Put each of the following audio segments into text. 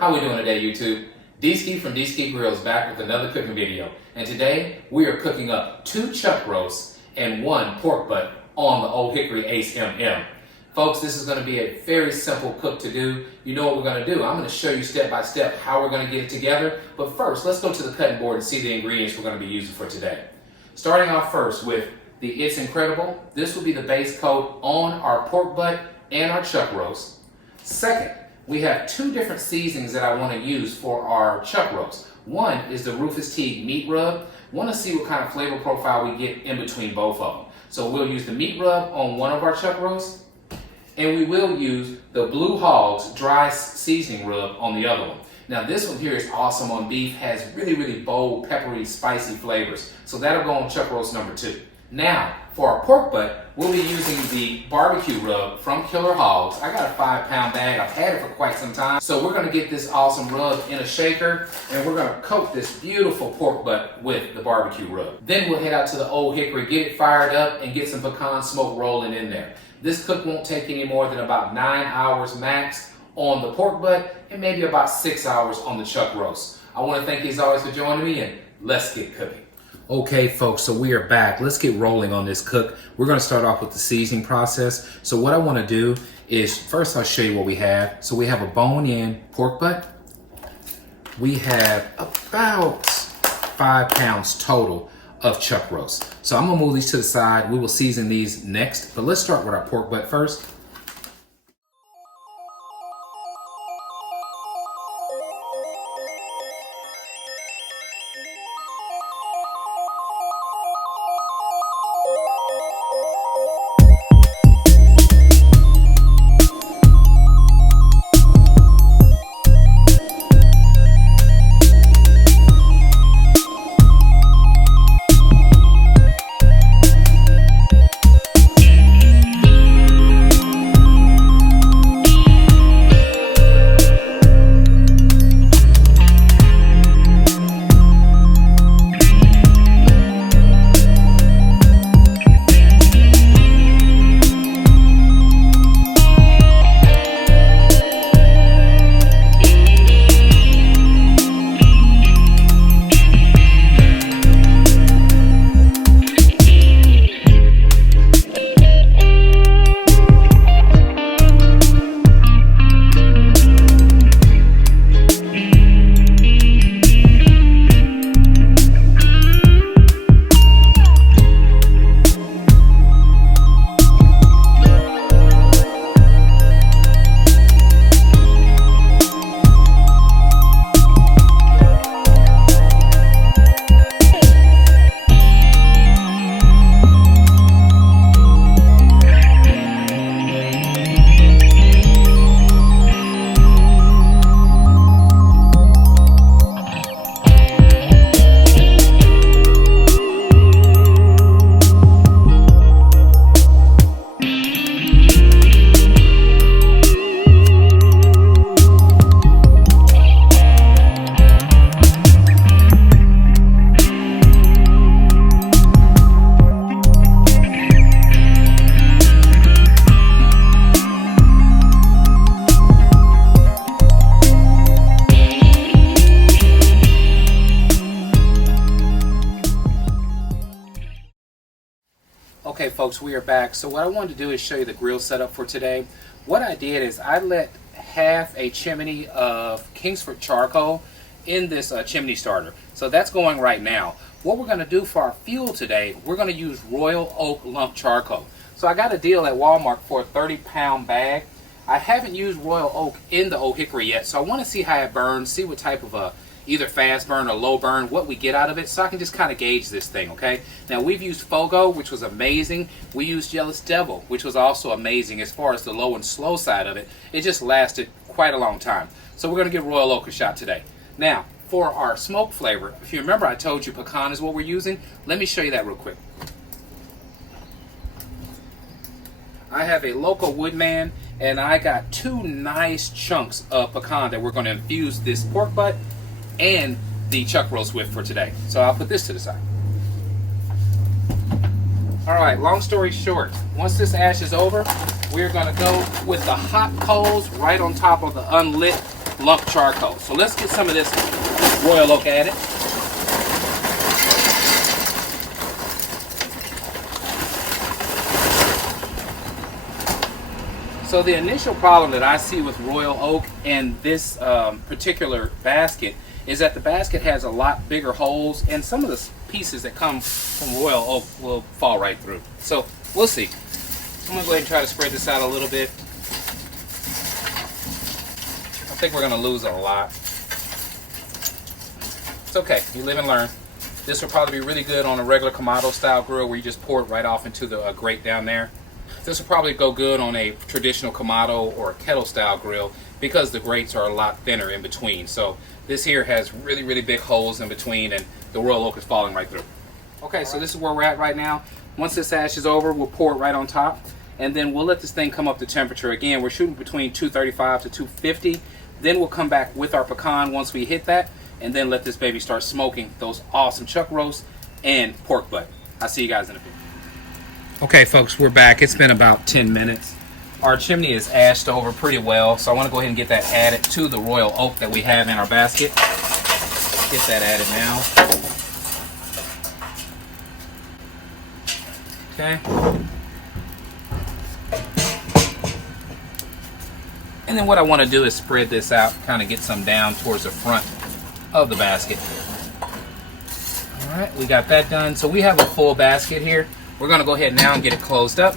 How we doing today, YouTube? Dski from Dski Grillz back with another cooking video. And today we are cooking up 2 chuck roasts and 1 pork butt on the Ole Hickory Ace MM. Folks, this is going to be a very simple cook to do. You know what we're going to do. I'm going to show you step by step how we're going to get it together. But first, let's go to the cutting board and see the ingredients we're going to be using for today. Starting off first with the It's Incredible. This will be the base coat on our pork butt and our chuck roast. Second, we have 2 different seasonings that I want to use for our chuck roast. One is the Rufus Teague meat rub. Want to see what kind of flavor profile we get in between both of them. So we'll use the meat rub on one of our chuck roasts, and we will use the Blue Hogs dry seasoning rub on the other one. Now this one here is awesome on beef, has really bold, peppery, spicy flavors. So that'll go on chuck roast number 2. Now, for our pork butt, we'll be using the BBQ Rub from Killer Hogs. I got a 5-pound bag. I've had it for quite some time. So we're going to get this awesome rub in a shaker, and we're going to coat this beautiful pork butt with the BBQ Rub. Then we'll head out to the Ole Hickory, get it fired up, and get some pecan smoke rolling in there. This cook won't take any more than about 9 hours max on the pork butt, and maybe about 6 hours on the chuck roast. I want to thank you as always for joining me, and let's get cooking. Okay folks, so we are back. Let's get rolling on this cook. We're going to start off with the seasoning process. So what I want to do is, first I'll show you what we have. So we have a bone-in pork butt. We have about 5 pounds total of chuck roast. So I'm going to move these to the side. We will season these next, but let's start with our pork butt first. Okay folks, we are back. So what I wanted to do is show you the grill setup for today. What I did is I let half a chimney of Kingsford charcoal in this chimney starter. So that's going right now. What we're going to do for our fuel today, we're going to use Royal Oak lump charcoal. So I got a deal at Walmart for a 30-pound bag. I haven't used Royal Oak in the Ole Hickory yet, so I want to see how it burns, see what type of either fast burn or low burn, what we get out of it, so I can just kind of gauge this thing, okay? Now we've used Fogo, which was amazing. We used Jealous Devil, which was also amazing as far as the low and slow side of it. It just lasted quite a long time. So we're going to give Royal Oak a shot today. Now, for our smoke flavor, if you remember I told you pecan is what we're using. Let me show you that real quick. I have a local woodman, and I got 2 nice chunks of pecan that we're going to infuse this pork butt and the chuck roast with for today. So I'll put this to the side. Alright, long story short, once this ash is over, we're going to go with the hot coals right on top of the unlit lump charcoal. So let's get some of this royal oak added. So the initial problem that I see with royal oak and this particular basket is that the basket has a lot bigger holes, and some of the pieces that come from royal oak will fall right through. So we'll see. I'm gonna go ahead and try to spread this out a little bit. I think we're gonna lose a lot. It's okay, you live and learn. This will probably be really good on a regular Kamodo style grill where you just pour it right off into the grate down there. This will probably go good on a traditional Kamodo or a kettle style grill because the grates are a lot thinner in between. So this here has really, really big holes in between, and the royal oak is falling right through. Okay, so this is where we're at right now. Once this ash is over, we'll pour it right on top, and then we'll let this thing come up to temperature. Again, we're shooting between 235 to 250. Then we'll come back with our pecan once we hit that, and then let this baby start smoking those awesome chuck roasts and pork butt. I'll see you guys in a bit. Okay folks, we're back. It's been about 10 minutes. Our chimney is ashed over pretty well, so I want to go ahead and get that added to the royal oak that we have in our basket. Get that added now. Okay. And then what I want to do is spread this out, kind of get some down towards the front of the basket. All right, we got that done. So we have a full basket here. We're going to go ahead now and get it closed up.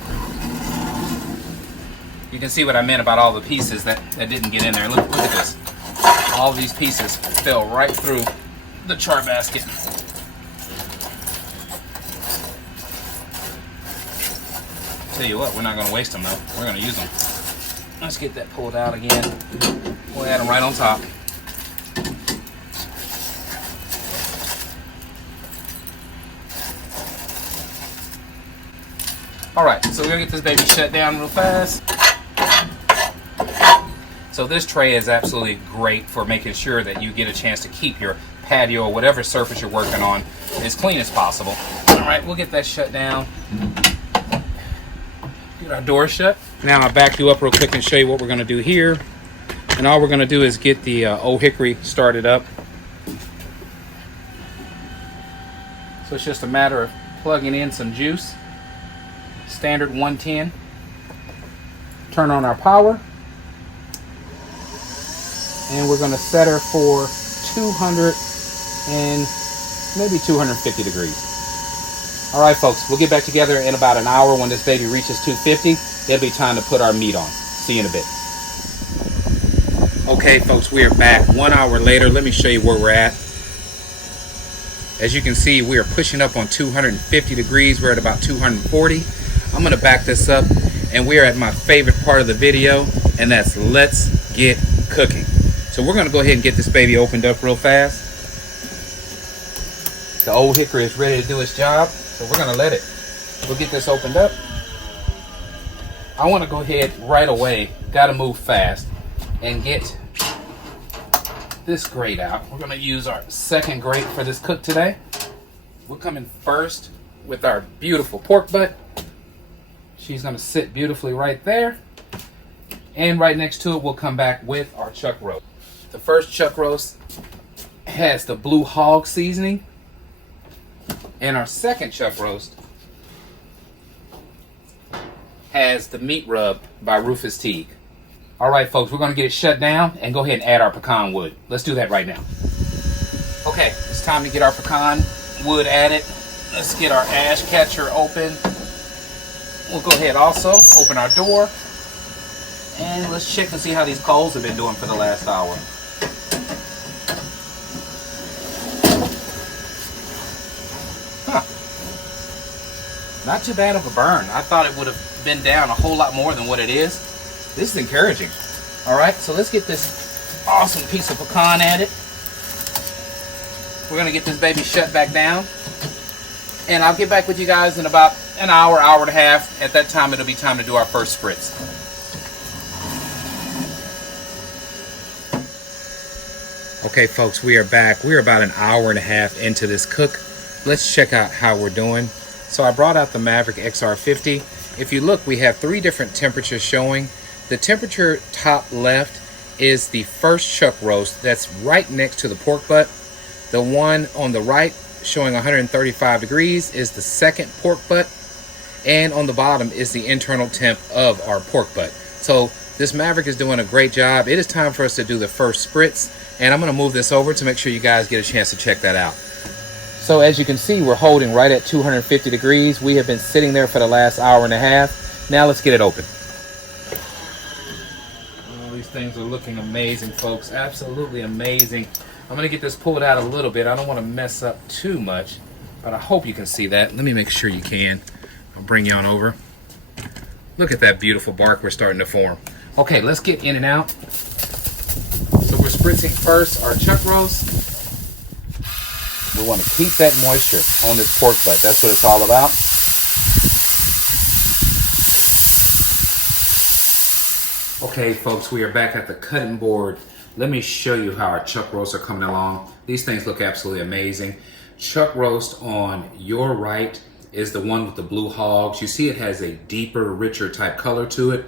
You can see what I meant about all the pieces that didn't get in there. Look at this. All of these pieces fell right through the char basket. Tell you what, we're not going to waste them though. We're going to use them. Let's get that pulled out again. We'll add them right on top. Alright, so we're going to get this baby shut down real fast. So this tray is absolutely great for making sure that you get a chance to keep your patio or whatever surface you're working on as clean as possible. Alright, we'll get that shut down. Get our door shut. Now I'll back you up real quick and show you what we're going to do here. And all we're going to do is get the Ole Hickory started up. So it's just a matter of plugging in some juice. Standard 110. Turn on our power. And we're going to set her for 200 and maybe 250 degrees. Alright folks, we'll get back together in about an hour. When this baby reaches 250, it'll be time to put our meat on. See you in a bit. Okay folks, we are back 1 hour later. Let me show you where we're at. As you can see, we are pushing up on 250 degrees. We're at about 240. I'm going to back this up, and we are at my favorite part of the video, and that's let's get cooking. So we're going to go ahead and get this baby opened up real fast. The Ole Hickory is ready to do its job, so we're going to let it. We'll get this opened up. I want to go ahead right away, got to move fast, and get this grate out. We're going to use our second grate for this cook today. We're coming first with our beautiful pork butt. She's going to sit beautifully right there. And right next to it, we'll come back with our chuck roast. The first chuck roast has the blue hog seasoning. And our second chuck roast has the meat rub by Rufus Teague. Alright folks, we're going to get it shut down and go ahead and add our pecan wood. Let's do that right now. Okay, it's time to get our pecan wood added. Let's get our ash catcher open. We'll go ahead also, open our door, and let's check and see how these coals have been doing for the last hour. Huh. Not too bad of a burn. I thought it would have been down a whole lot more than what it is. This is encouraging. Alright, so let's get this awesome piece of pecan added. We're going to get this baby shut back down. And I'll get back with you guys in about an hour, hour and a half. At that time, it'll be time to do our first spritz. Okay, folks, we are back. We're about an hour and a half into this cook. Let's check out how we're doing. So I brought out the Maverick XR50. If you look, we have 3 different temperatures showing. The temperature top left is the first chuck roast that's right next to the pork butt. The one on the right showing 135 degrees is the second pork butt. And on the bottom is the internal temp of our pork butt. So this Maverick is doing a great job. It is time for us to do the first spritz. And I'm gonna move this over to make sure you guys get a chance to check that out. So as you can see, we're holding right at 250 degrees. We have been sitting there for the last hour and a half. Now let's get it open. Oh, these things are looking amazing, folks. Absolutely amazing. I'm gonna get this pulled out a little bit. I don't wanna mess up too much, but I hope you can see that. Let me make sure you can. I'll bring you on over. Look at that beautiful bark we're starting to form. Okay, let's get in and out. So we're spritzing first our chuck roast. We want to keep that moisture on this pork butt. That's what it's all about. Okay, folks, we are back at the cutting board. Let me show you how our chuck roasts are coming along. These things look absolutely amazing. Chuck roast on your right is the one with the blue hogs. You see it has a deeper, richer type color to it.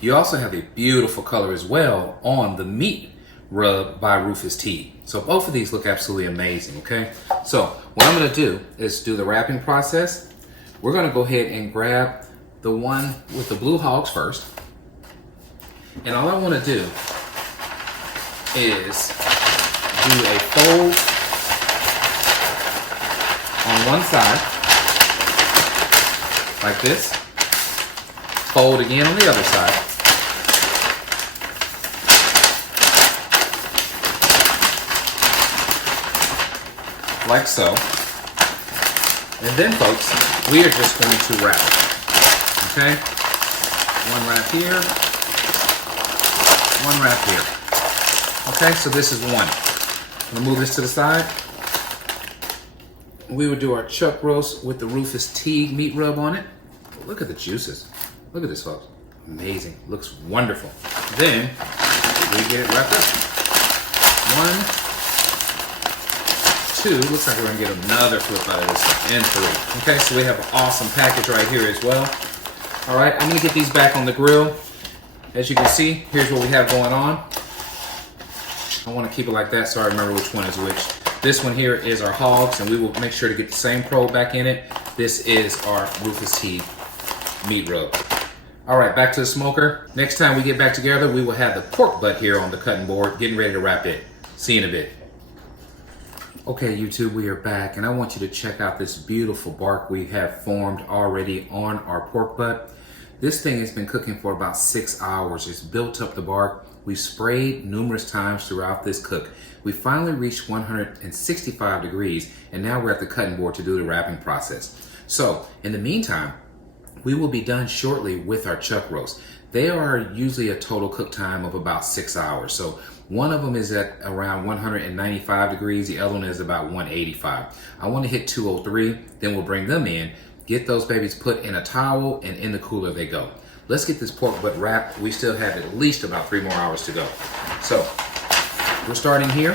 You also have a beautiful color as well on the meat rub by Rufus Teague. So both of these look absolutely amazing, okay? So what I'm gonna do is do the wrapping process. We're gonna go ahead and grab the one with the blue hogs first. And all I wanna do is do a fold on one side, like this. Fold again on the other side. Like so. And then, folks, we are just going to wrap it. Okay? One wrap here. One wrap here. Okay, so this is one. I'm gonna move this to the side. We would do our chuck roast with the Rufus Teague meat rub on it. Look at the juices. Look at this, folks. Amazing. Looks wonderful. Then we get it wrapped up. 1, 2. Looks like we're gonna get another flip out of this one. And 3. Okay, so we have an awesome package right here as well. All right, I'm gonna get these back on the grill. As you can see, here's what we have going on. I want to keep it like that so I remember which one is which. This one here is our hogs, and we will make sure to get the same probe back in it. This is our Rufus Teague meat rub. All right, back to the smoker. Next time we get back together, we will have the pork butt here on the cutting board, getting ready to wrap it. See you in a bit. Okay, YouTube, we are back, and I want you to check out this beautiful bark we have formed already on our pork butt. This thing has been cooking for about 6 hours. It's built up the bark. We sprayed numerous times throughout this cook. We finally reached 165 degrees, and now we're at the cutting board to do the wrapping process. So, in the meantime, we will be done shortly with our chuck roast. They are usually a total cook time of about 6 hours. So, one of them is at around 195 degrees. The other one is about 185. I want to hit 203, then we'll bring them in, get those babies put in a towel, and in the cooler they go. Let's get this pork butt wrapped. We still have at least about 3 more hours to go. So, we're starting here.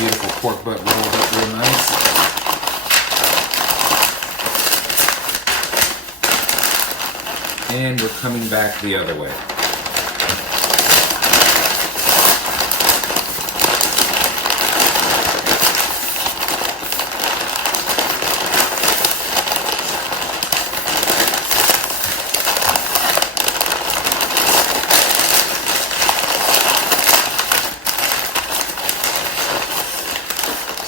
Beautiful pork butt rolled up real nice. And we're coming back the other way.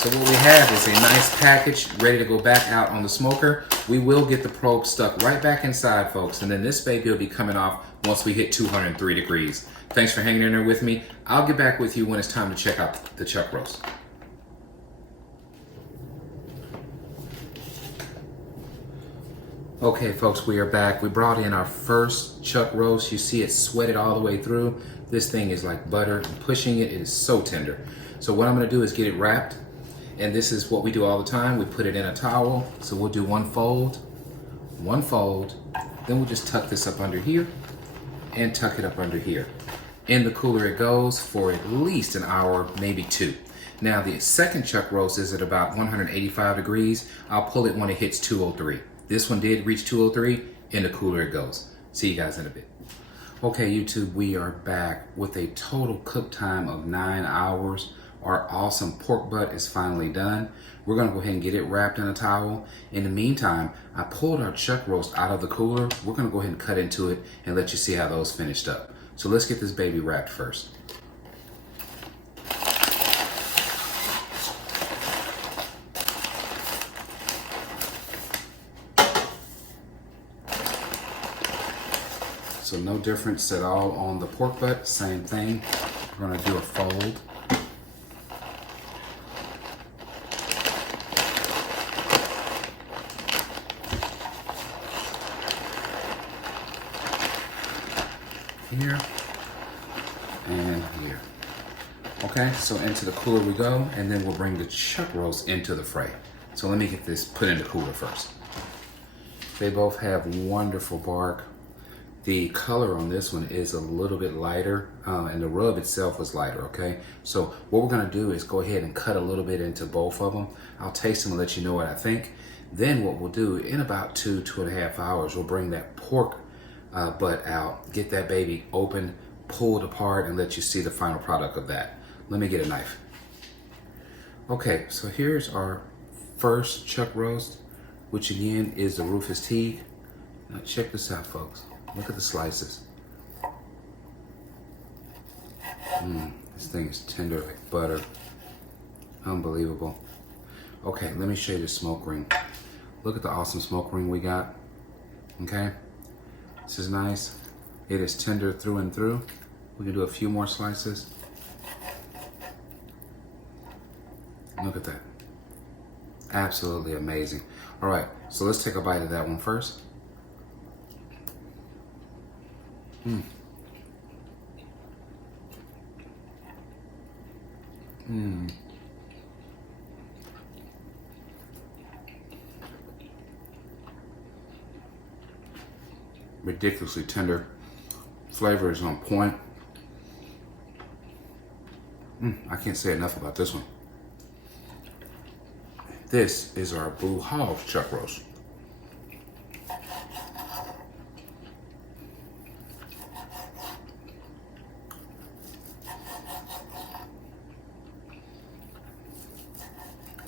So what we have is a nice package ready to go back out on the smoker. We will get the probe stuck right back inside, folks, and then this baby will be coming off once we hit 203 degrees. Thanks for hanging in there with me. I'll get back with you when it's time to check out the chuck roast. Okay, folks, we are back. We brought in our first chuck roast. You see it sweated all the way through. This thing is like butter, and pushing it is so tender. So what I'm gonna do is get it wrapped. And this is what we do all the time. We put it in a towel. So we'll do one fold, then we'll just tuck this up under here and tuck it up under here. In the cooler it goes for at least an hour, maybe 2. Now the second chuck roast is at about 185 degrees. I'll pull it when it hits 203. This one did reach 203. In the cooler it goes. See you guys in a bit. Okay, YouTube, we are back with a total cook time of 9 hours. Our awesome pork butt is finally done. We're gonna go ahead and get it wrapped in a towel. In the meantime, I pulled our chuck roast out of the cooler. We're gonna go ahead and cut into it and let you see how those finished up. So let's get this baby wrapped first. So no difference at all on the pork butt, same thing. We're gonna do a fold. Here and here. Okay, so into the cooler we go, and then we'll bring the chuck roast into the fray. So let me get this put in the cooler first. They both have wonderful bark. The color on this one is a little bit lighter, and the rub itself was lighter, okay? So what we're gonna do is go ahead and cut a little bit into both of them. I'll taste them and let you know what I think. Then what we'll do, in about 2.5 hours, we'll bring that pork butt out, get that baby open, pull it apart, and let you see the final product of that. Let me get a knife. Okay, so here's our first chuck roast, which again is the Rufus Teague. Now check this out, folks. Look at the slices. This thing is tender like butter. Unbelievable. Okay, let me show you the smoke ring. Look at the awesome smoke ring we got. Okay, this is nice. It is tender through and through. We can do a few more slices. Look at that. Absolutely amazing. All right, so let's take a bite of that one first. Ridiculously tender. Flavor is on point. I can't say enough about this one. This is our Blue Hogs chuck roast.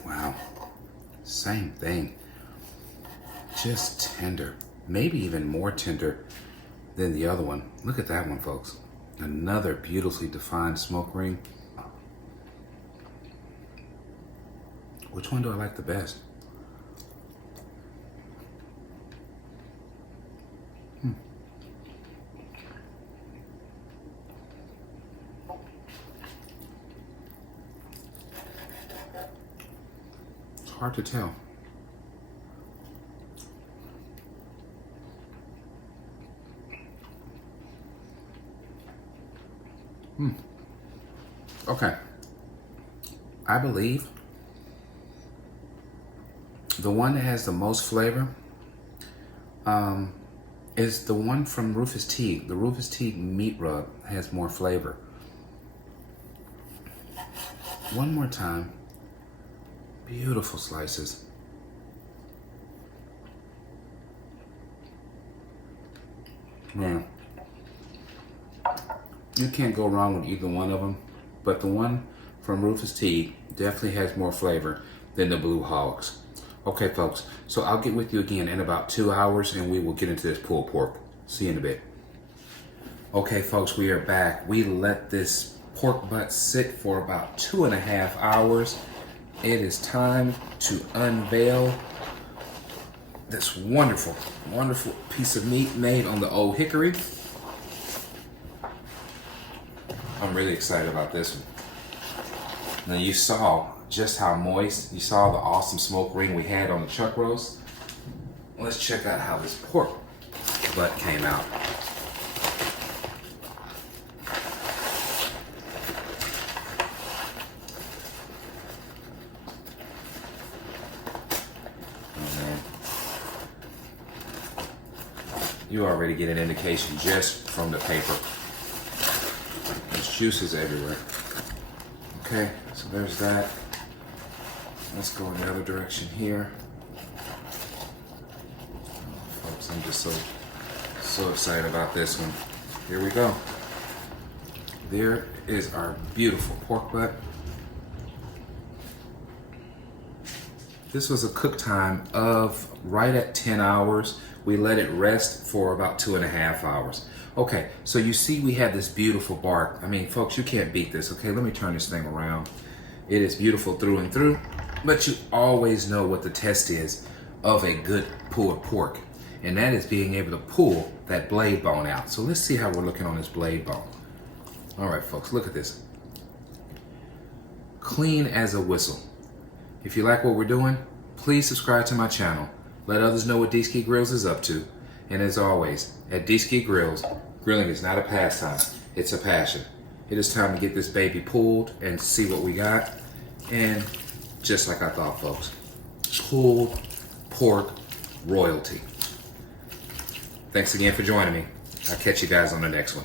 Wow, same thing. Just tender, maybe even more tender than the other one. Look at that one, folks. Another beautifully defined smoke ring. Which one do I like the best? It's hard to tell. Okay. I believe the one that has the most flavor is the one from Rufus Teague. The Rufus Teague meat rub has more flavor. One more time. Beautiful slices. Man, you can't go wrong with either one of them, but the one from Rufus Teague definitely has more flavor than the Blue Hogs. Okay, folks, so I'll get with you again in about 2 hours and we will get into this pulled pork. See you in a bit. Okay, folks, we are back. We let this pork butt sit for about 2.5 hours. It is time to unveil this wonderful, wonderful piece of meat made on the Ole Hickory. I'm really excited about this one. Now you saw just how moist, you saw the awesome smoke ring we had on the chuck roast. Let's check out how this pork butt came out. Oh man. You already get an indication just from the paper. There's juices everywhere. Okay, so there's that. Let's go in the other direction here. Oh, folks, I'm just so excited about this one. Here we go. There is our beautiful pork butt. This was a cook time of right at 10 hours. We let it rest for about 2.5 hours. Okay, so you see we have this beautiful bark. I mean, folks, you can't beat this, okay? Let me turn this thing around. It is beautiful through and through, but you always know what the test is of a good pulled pork, and that is being able to pull that blade bone out. So let's see how we're looking on this blade bone. All right, folks, look at this. Clean as a whistle. If you like what we're doing, please subscribe to my channel. Let others know what Dski Grillz is up to. And as always, at Dski Grillz, grilling is not a pastime, it's a passion. It is time to get this baby pulled and see what we got. And just like I thought, folks, pulled pork royalty. Thanks again for joining me. I'll catch you guys on the next one.